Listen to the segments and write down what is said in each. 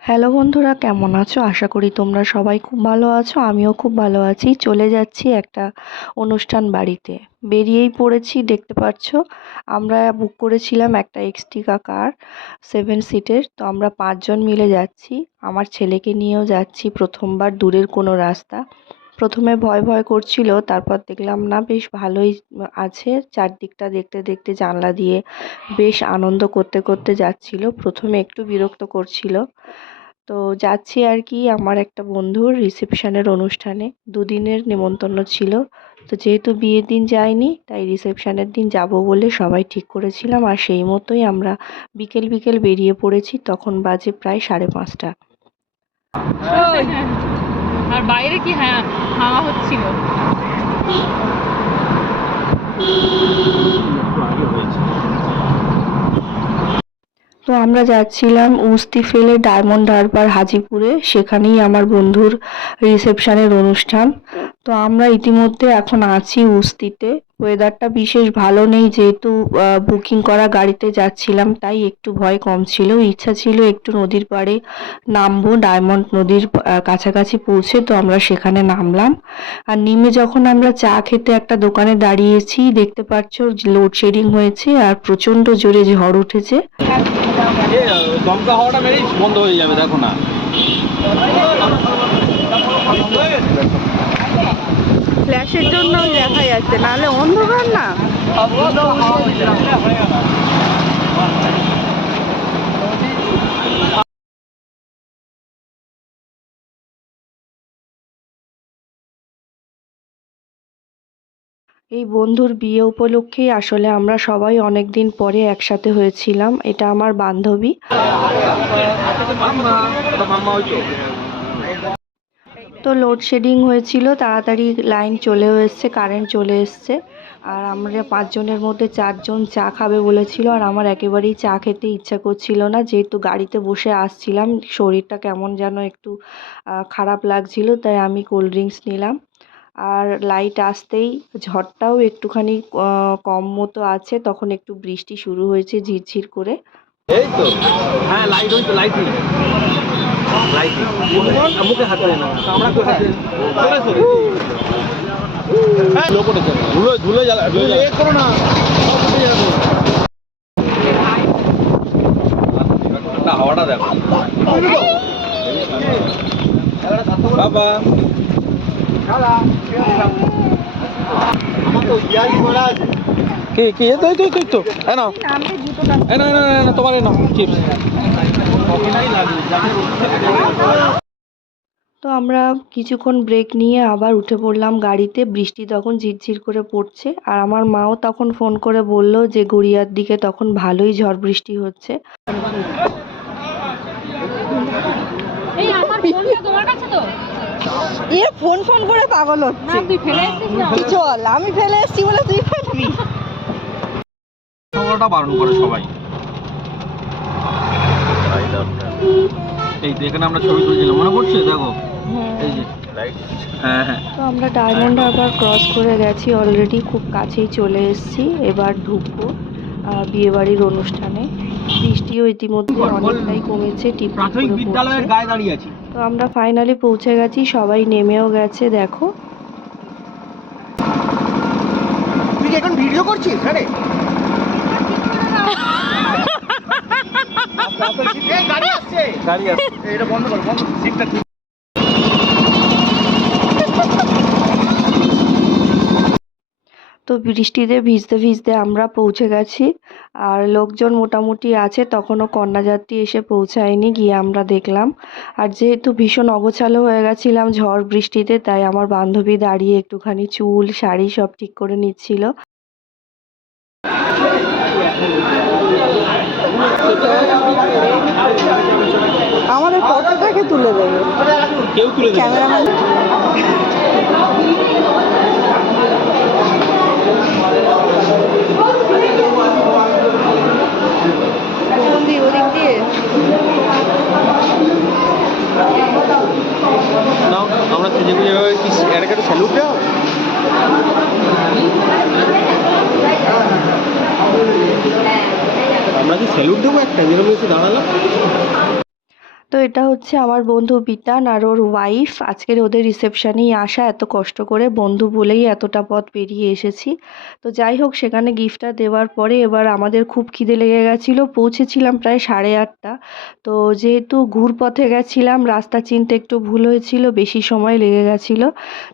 Hello বন্ধুরা কেমন আছো? আশা করি তোমরা সবাই খুব ভালো আছো আমিও খুব ভালো আছি। চলে যাচ্ছি একটা অনুষ্ঠান বাড়িতে। বেরিয়েই পড়েছি দেখতে পাচ্ছ। আমরা বুক করেছিলাম একটা এক্সটিকা কার সেভেন সিটের তো আমরা পাঁচজন মিলে যাচ্ছি। আমার ছেলেকে নিয়েও যাচ্ছি প্রথমবার দূরের কোনো রাস্তা। প্রথমে ভয় ভয় করছিল, তারপর দেখলাম, না, বেশ ভালোই আছে। চারদিকটা দেখতে দেখতে জানলা দিয়ে বেশ আনন্দ করতে করতে যাচ্ছিল। প্রথমে একটু বিরক্ত করছিল। তো যাচ্ছি আর কি আমার একটা বন্ধুর রিসেপশনের অনুষ্ঠানে। দুদিনের নেমন্তন্ন ছিল। তো যেহেতু বিয়ের দিন যাইনি তাই রিসেপশনের দিন যাব বলে সবাই ঠিক করেছিলাম। আর সেই মতোই আমরা বিকেল বিকেল বেরিয়ে পড়েছি। তখন বাজে প্রায় সাড়ে পাঁচটা। আর বাইরে কি হ্যাঁ হাওয়া হচ্ছিল। তো আমরা যাচ্ছিলাম উস্তি ফেলে ডায়মন্ড হারবার হাজিপুরে। সেখানেই আমার বন্ধুর রিসেপশনের অনুষ্ঠান। তো আমরা ইতিমধ্যে এখন আছি উস্তিতে। ওয়েদারটা বিশেষ ভালো নেই, যেহেতু বুকিং করা গাড়িতে যাচ্ছিলাম, তাই একটু ভয় কম ছিল। ইচ্ছা ছিল একটু নদীর পাড়ে নামবো ডায়মন্ড নদীর কাছাকাছি পৌঁছে তো আমরা সেখানে নামলাম। আর নেমে যখন আমরা চা খেতে একটা দোকানে দাঁড়িয়েছি, দেখতে পাচ্ছ লোডশেডিং হয়েছে আর প্রচণ্ড জোরে ঝড় উঠেছে। দমকা হাওয়াটা বন্ধ হয়ে যাবে, দেখো না। ফ্ল্যাশের জন্য দেখা যাচ্ছে নাহলে অন্ধকার না এই বন্ধুর বিয়ে উপলক্ষেই আসলে আমরা সবাই অনেক দিন পরে একসাথে হয়েছিলাম এটা আমার বান্ধবী তো লোডশেডিং হয়েছিল, তাড়াতাড়ি লাইন চলেও এসছে কারেন্ট চলে এসছে। আর আমরা পাঁচজনের মধ্যে চারজন চা খাবে বলেছিল, আর আমার একেবারেই চা খেতে ইচ্ছা করছিল না। যেহেতু গাড়িতে বসে আসছিলাম, শরীরটা কেমন যেন একটু খারাপ লাগছিল, তাই আমি কোল্ড ড্রিঙ্কস নিলাম। আর লাইট আসতেই ঝড়টাও একটুখানি কম মতো আছে, তখন একটু বৃষ্টি শুরু হয়েছে ঝিরঝির করে। এই তো। হ্যাঁ লাইট লাইট মুখে হাত না আমরা তো ধুলো ধুলো জ্বালা জ্বালা করো না হাওয়াটা দেখো বাবা কি কি? এই তো এই তো এই তো, এই তো। না এই না না না, না তোমার এই নাও চিপস তো আমরা কিছুক্ষণ ব্রেক নিয়ে আবার উঠে পড়লাম গাড়িতে। বৃষ্টি তখন ঝিরঝির করে পড়ছে। আর আমার মাও তখন ফোন করে বলল যে গড়িয়ার দিকে তখন ভালোই ঝড় বৃষ্টি হচ্ছে। এই আমার ফোনটা তোমার কাছে তো। এ ফোন ফোন করে পাগল হচ্ছে। চল আমি ফেলে এসেছি বলে তুই ফেলবি। সংগ্রহটা বারণ করে সবাই। এই তো এখানে আমরা ছবি তুলছিলাম মনে পড়ছে? দেখো। এই যে। হ্যাঁ হ্যাঁ। তো আমরা ডায়মন্ড হারবার ক্রস করে গেছি অলরেডি খুব কাছেই চলে এসেছি এবার ঢুকবো বিয়েবাড়ির অনুষ্ঠানে। বৃষ্টিও ইতিমধ্যে অনেকটাই কমেছে টিপ প্রাথমিক বিদ্যালয়ের গায়ে দাঁড়িয়ে আছি। তো আমরা ফাইনালি পৌঁছে গেছি সবাই নেমেও গেছে দেখো। তুই এখন ভিডিও করছিস? তো বৃষ্টিতে ভিজতে ভিজতে আমরা পৌঁছে গেছি। আর লোকজন মোটামুটি আছে, তখনও কন্যাযাত্রী এসে পৌঁছায়নি, গিয়ে আমরা দেখলাম। আর যেহেতু ভীষণ অগোছালো হয়ে গেছিলাম ঝড় বৃষ্টিতে, তাই আমার বান্ধবী দাঁড়িয়ে একটুখানি চুল, শাড়ি সব ঠিক করে নিচ্ছিল। আমাদের ফটোটাকে তুলে দেবে। কেউ তুলে দেবে ক্যামেরাম্যান। আমরা সেজে গুজে এভাবে কি একটু স্যালুট দেওয়া? স্যালুট দেবো একটা যেরকম এসে দাঁড়ালাম। তো এটা হচ্ছে আমার বন্ধু বিতান আর ওর ওয়াইফ আজকের ওদের রিসেপশনেই আসা, এত কষ্ট করে বন্ধু বলেই এতটা পথ পেরিয়ে এসেছি। তো যাই হোক, সেখানে গিফটটা দেওয়ার পরে এবার আমাদের খুব খিদে লেগে গেছিল। পৌঁছেছিলাম প্রায় সাড়ে আটটা। তো যেহেতু ঘুরপথে গেছিলাম, রাস্তা চিনতে একটু ভুল হয়েছিল, বেশি সময় লেগে গেছিল।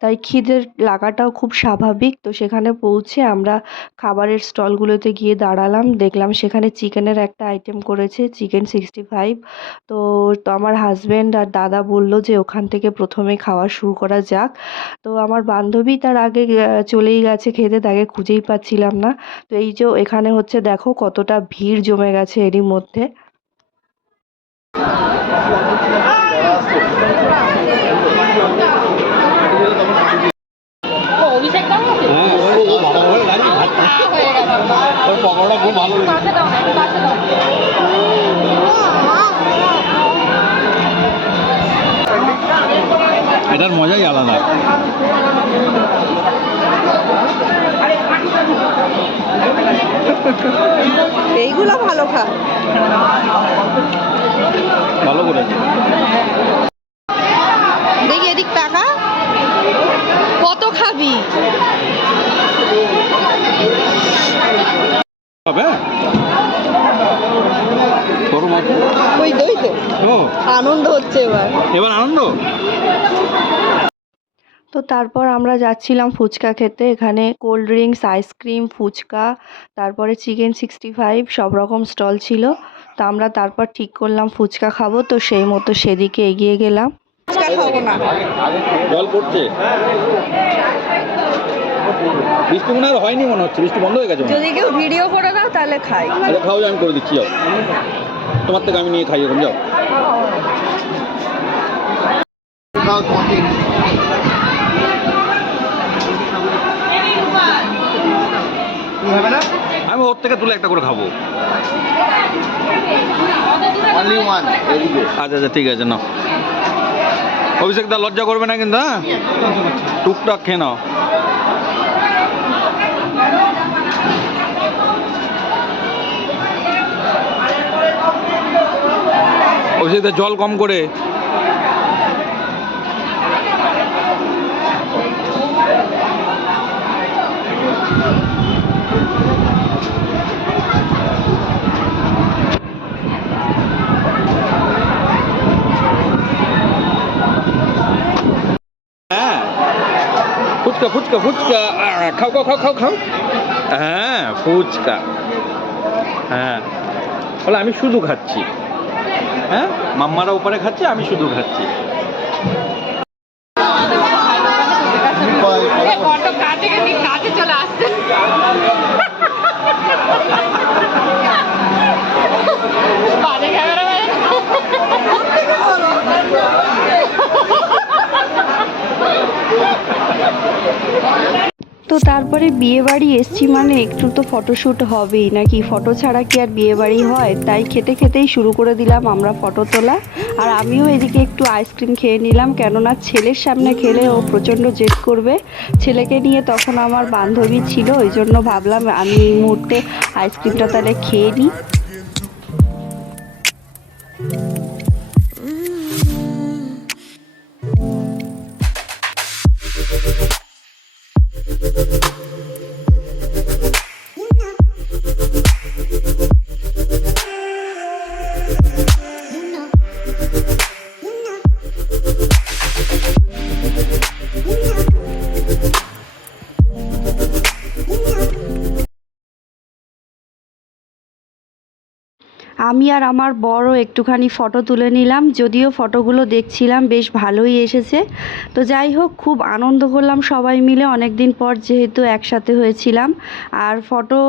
তাই খিদের লাগাটাও খুব স্বাভাবিক। তো সেখানে পৌঁছে আমরা খাবারের স্টলগুলোতে গিয়ে দাঁড়ালাম। দেখলাম সেখানে চিকেনের একটা আইটেম করেছে, চিকেন সিক্সটি ফাইভ তো তো আমার হাজব্যান্ড আর দাদা বলল যে ওখান থেকে প্রথমে খাওয়া শুরু করা যাক। তো আমার বান্ধবী তার আগে চলেই গেছে খেতে, তাকে খুঁজেই পাচ্ছিলাম না। তো এই যে এখানে হচ্ছে দেখো কতটা ভিড় জমে গেছে এরই মধ্যে ও, অভিষেক দাও নাকি? হ্যাঁ ও ও বাবা বলে দাঁড়িয়ে ভাত খাচ্ছে। হয়ে গেল। ওর পকোড়া খুব ভালো লেগেছে কাছে দাও না, একটু কাছে দাও। এটার মজাই আলাদা এইগুলো ভালো খা ভালো করেছে দেখি। এদিক টাকা কত খাবি? হবে তোর মতো ওই দই তো। আনন্দ হচ্ছে এবার। এবার আনন্দ? তো তারপর আমরা যাচ্ছিলাম ফুচকা খেতে। এখানে কোল্ড ড্রিঙ্কস আইসক্রিম ফুচকা তারপরে চিকেন সিক্সটি ফাইভ সব রকম স্টল ছিল। তো আমরা তারপর ঠিক করলাম ফুচকা খাব। তো সেই মতো সেদিকে এগিয়ে গেলাম। ফুচকা খাব না। জল বৃষ্টি মনে আর হয়নি মনে হচ্ছে বৃষ্টি বন্ধ হয়ে গেছে যদি কেউ ভিডিও করে দাও তাহলে খাই। খাও আমি করে দিচ্ছি যাও। তোমার থেকে আমি নিয়ে খাই এখন যাও। হবে না? আমি ওর থেকে তুলে একটা করে খাব। আচ্ছা আচ্ছা ঠিক আছে নাও। অভিষেক দা লজ্জা করবে না কিন্তু হ্যাঁ? টুকটাক খেয়ে নাও। অভিষেক দা জল কম করে। ফুচকা ফুচকা খাও খাও খাও খাও খাও। হ্যাঁ ফুচকা। হ্যাঁ। বলে, আমি শুধু খাচ্ছি। হ্যাঁ মাম্মারা উপরে খাচ্ছে, আমি শুধু খাচ্ছি এ, বড্ড কাছে গেছি, কাছে চলে আসছে। বাজে ক্যামেরা তো তারপরে বিয়ে বাড়ি এসছি মানে একটু তো ফটোশ্যুট হবেই। নাকি ফটো ছাড়া কি আর বিয়ে বাড়ি হয়? তাই খেতে খেতেই শুরু করে দিলাম আমরা ফটো তোলা। আর আমিও এদিকে একটু আইসক্রিম খেয়ে নিলাম, কেননা ছেলের সামনে খেলে ও প্রচণ্ড জেদ করবে। ছেলেকে নিয়ে তখন আমার বান্ধবী ছিল, ওই জন্য ভাবলাম আমি এই মুহূর্তে আইসক্রিমটা তাহলে খেয়ে নিই। আমি আর আমার বড় একটুখানি ফটো তুলে নিলাম, যদিও ফটোগুলো দেখছিলাম, বেশ ভালোই এসেছে। তো যাই হোক, খুব আনন্দ করলাম সবাই মিলে অনেক দিন পর যেহেতু একসাথে হয়েছিলাম। আর ফটো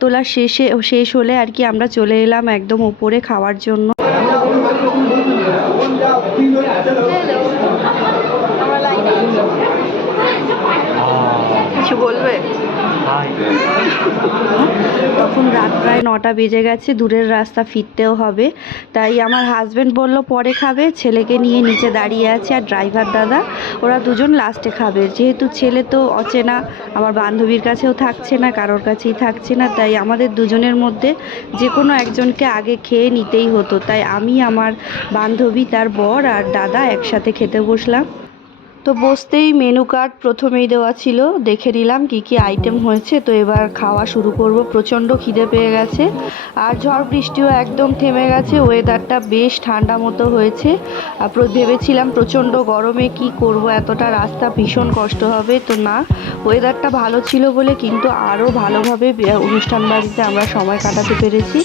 তোলা শেষে, শেষ হলে আর কি আমরা চলে এলাম একদম উপরে খাওয়ার জন্য। কিছু বলবে? তখন রাত প্রায় নটা বেজে গেছে, দূরের রাস্তা ফিরতেও হবে। তাই আমার হাজব্যান্ড বলল, পরে খাবে, ছেলেকে নিয়ে নিচে দাঁড়িয়ে আছে আর ড্রাইভার দাদা, ওরা দুজন লাস্টে খাবে। যেহেতু ছেলে তো অচেনা, আমার বান্ধবীর কাছেও থাকছে না, কারোর কাছেই থাকছে না, তাই আমাদের দুজনের মধ্যে যে কোনো একজনকে আগে খেয়ে নিতেই হতো। তাই আমি, আমার বান্ধবী, তার বর আর দাদা একসাথে খেতে বসলাম। তো বসতেই মেনু কার্ড প্রথমেই দেওয়া ছিল। দেখে নিলাম কি কি আইটেম হয়েছে। তো এবার খাওয়া শুরু করব। প্রচণ্ড খিদে পেয়ে গেছে। আর ঝড় বৃষ্টিও একদম থেমে গেছে। ওয়েদারটা বেশ ঠান্ডা মতো হয়েছে। আর ভেবেছিলাম প্রচণ্ড গরমে কি করব? এতটা রাস্তা ভীষণ কষ্ট হবে। তো না ওয়েদারটা ভালো ছিল বলে কিন্তু আরও ভালোভাবে অনুষ্ঠান বাড়িতে আমরা সময় কাটাতে পেরেছি।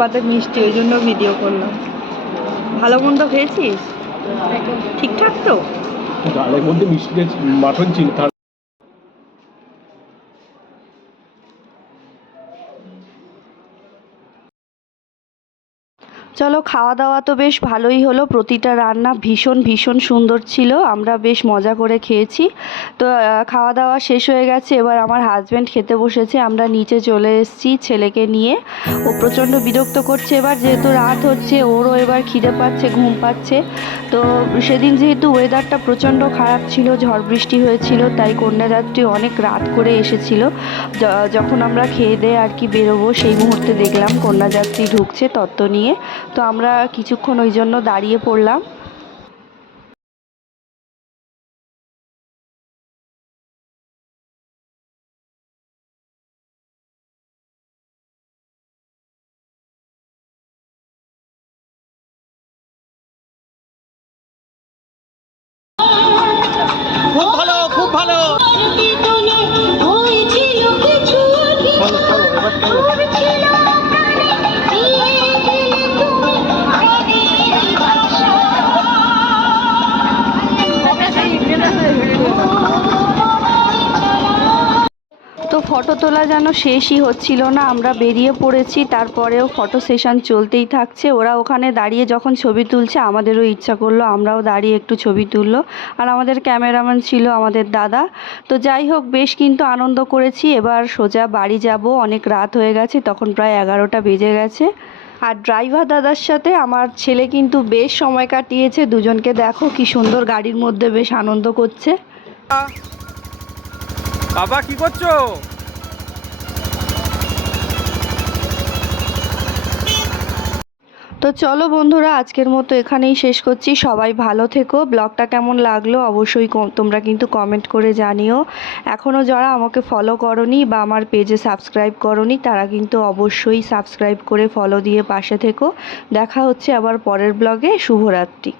পাতে মিষ্টি ওই জন্য ভিডিও করলাম। ভালো মন্দ খেয়েছিস? ঠিকঠাক তো? মিষ্টি চলো খাওয়া দাওয়া তো বেশ ভালোই হলো। প্রতিটা রান্না ভীষণ ভীষণ সুন্দর ছিল। আমরা বেশ মজা করে খেয়েছি। তো খাওয়া দাওয়া শেষ হয়ে গেছে। এবার আমার হাজব্যান্ড খেতে বসেছে। আমরা নিচে চলে এসেছি ছেলেকে নিয়ে। ও প্রচণ্ড বিরক্ত করছে এবার। যেহেতু রাত হচ্ছে, ওরও এবার খিদে পাচ্ছে, ঘুম পাচ্ছে। তো, সেদিন যেহেতু ওয়েদারটা প্রচণ্ড খারাপ ছিল, ঝড় বৃষ্টি হয়েছিল, তাই কন্যাযাত্রী অনেক রাত করে এসেছিল। যখন আমরা খেয়ে দিয়ে আর কি বেরোবো, সেই মুহূর্তে দেখলাম কন্যাযাত্রী ঢুকছে তত্ত্ব নিয়ে। তো আমরা কিছুক্ষণ ওই জন্য দাঁড়িয়ে পড়লাম। তো ফটো তোলা যেন শেষই হচ্ছিল না, আমরা বেরিয়ে পড়েছি, তারপরেও ফটো সেশন চলতেই থাকছে। ওরা ওখানে দাঁড়িয়ে যখন ছবি তুলছে, আমাদেরও ইচ্ছা করল, আমরাও দাঁড়িয়ে একটু ছবি তুললো। আর আমাদের ক্যামেরাম্যান ছিল আমাদের দাদা। তো যাই হোক, বেশ কিন্তু আনন্দ করেছি। এবার সোজা বাড়ি যাব। অনেক রাত হয়ে গেছে, তখন প্রায় এগারোটা বেজে গেছে। আর ড্রাইভার দাদার সাথে আমার ছেলে কিন্তু বেশ সময় কাটিয়েছে। দুজনকে দেখো কি সুন্দর গাড়ির মধ্যে বেশ আনন্দ করছে। বাবা, কি করছ? তো চলো বন্ধুরা, আজকের মতো এখানেই শেষ করছি। সবাই ভালো থেকো। ব্লগটা কেমন লাগল অবশ্যই তোমরা কিন্তু কমেন্ট করে জানিও। এখনও যারা আমাকে ফলো করনি বা আমার পেজে সাবস্ক্রাইব করনি, তারা কিন্তু অবশ্যই সাবস্ক্রাইব করে ফলো দিয়ে পাশে থেকো। দেখা হচ্ছে আবার পরের ব্লগে শুভরাত্রি।